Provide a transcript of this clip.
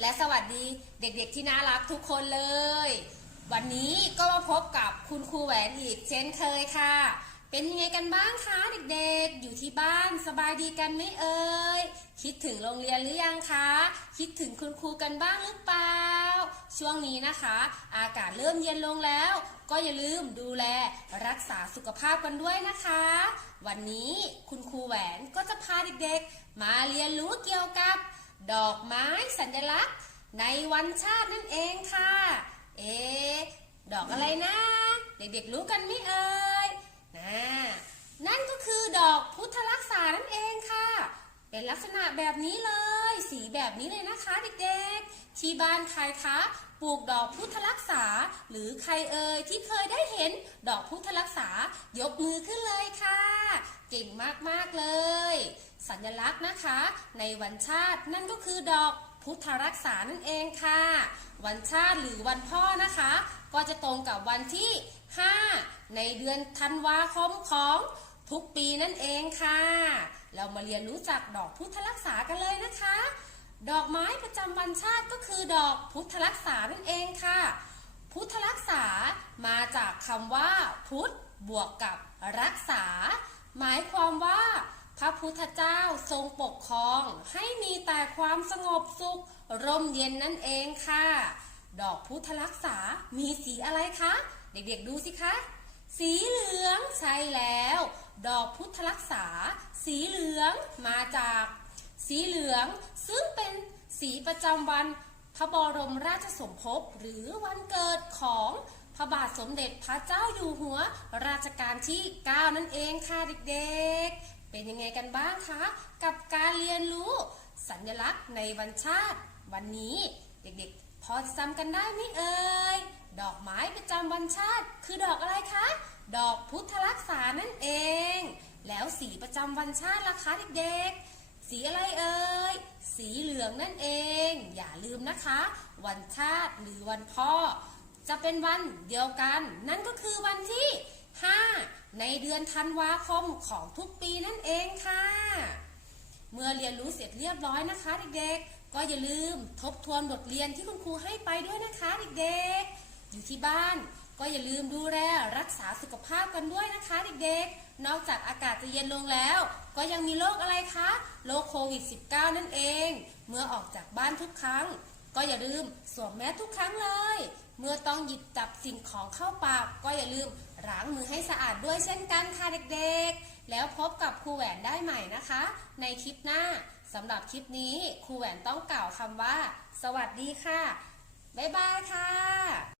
และสวัสดีเด็กๆที่น่ารักทุกคนเลย วันนี้ก็มาพบกับคุณครูแหวนอีกเช่นเคยค่ะ เป็นยังไงกันบ้างคะเด็กๆ อยู่ที่บ้านสบายดีกันไหมเอ่ย คิดถึงโรงเรียนหรือยังคะ คิดถึงคุณครูกันบ้างหรือเปล่า ช่วงนี้นะคะ อากาศเริ่มเย็นลงแล้ว ก็อย่าลืมดูแลรักษาสุขภาพกันด้วยนะคะ วันนี้คุณครูแหวนก็จะพาเด็กๆ มาเรียนรู้เกี่ยวกับ ดอกไม้สัญลักษณ์ ในวันชาตินั่นเองค่ะ เอ๊ดอกอะไรนะ เด็กๆรู้กันไหมเอ่ย นั่นก็คือดอกพุทธรักษานั่นเองค่ะ เป็นลักษณะแบบนี้เลย สีแบบนี้เลยนะคะเด็กๆ ที่บ้านใครคะปลูกดอกพุทธรักษา หรือใครเอ่ยที่เคยได้เห็นดอกพุทธรักษายกมือขึ้นเลยค่ะ เก่งมากๆเลย สัญลักษณ์นะคะ ในวันชาตินั่นก็คือดอกพุทธรักษานั่นเองค่ะ วันชาติหรือวันพ่อนะคะ ก็จะตรงกับวันที่ 5 ในเดือนธันวาคมของทุกปีนั่นเองค่ะ เรามาเรียนรู้จักดอกพุทธรักษากันเลยนะคะ ดอกไม้ประจำวันชาติก็คือดอกพุทธรักษานั่นเองค่ะ พุทธรักษามาจากคำว่า พุทธบวกกับรักษา หมายความว่า พระพุทธเจ้าทรงปกครอง ให้มีแต่ความสงบสุข ร่มเย็นนั่นเองค่ะ ดอกพุทธรักษามีสีอะไรคะ เด็กๆดูสิคะ สีเหลืองใช่แล้ว ดอกพุทธรักษา สีเหลืองมาจาก สีเหลืองซึ่งเป็นสีประจำวันพระบรมราชสมภพหรือวันเกิดของพระบาทสมเด็จพระเจ้าอยู่หัวราชการที่ 9 นั่นเองค่ะเด็กๆ เป็นยังไงกันบ้างคะ กับการเรียนรู้สัญลักษณ์ในวันชาติ วันนี้เด็กๆ พอจะจำกันได้ไหมเอ่ย ดอกไม้ประจำวันชาติ คือดอกอะไรคะ ดอกพุทธรักษานั่นเอง แล้วสีประจำวันชาติล่ะคะเด็กๆ สีอะไรเอ่ย สีเหลืองนั่นเอง อย่าลืมนะคะ วันชาติหรือวันพ่อ จะเป็นวันเดียวกัน นั่นก็คือวันที่ 5 ในเดือนธันวาคมของทุกปีนั่นเองค่ะ เมื่อเรียนรู้เสร็จเรียบร้อยนะคะเด็กๆ ก็อย่าลืมทบทวนบทเรียนที่คุณครูให้ไปด้วยนะคะเด็กๆ อยู่ที่บ้าน ก็อย่าลืมดูแลรักษาสุขภาพกันด้วยนะคะเด็กๆ นอกจากอากาศจะเย็นลงแล้ว ก็ยังมีโรคอะไรคะ โรคโควิด -19 นั่นเอง เมื่อออกจากบ้านทุกครั้ง ก็อย่าลืมสวมแมสทุกครั้งเลย เมื่อต้องหยิบจับสิ่งของเข้าปาก ก็อย่าลืมล้างมือให้สะอาดด้วยเช่นกันค่ะเด็กๆ แล้วพบกับครูแหวนได้ใหม่นะคะ ในคลิปหน้า สำหรับคลิปนี้ครูแหวนต้องกล่าวคำว่า สวัสดีค่ะ บ๊ายบายค่ะ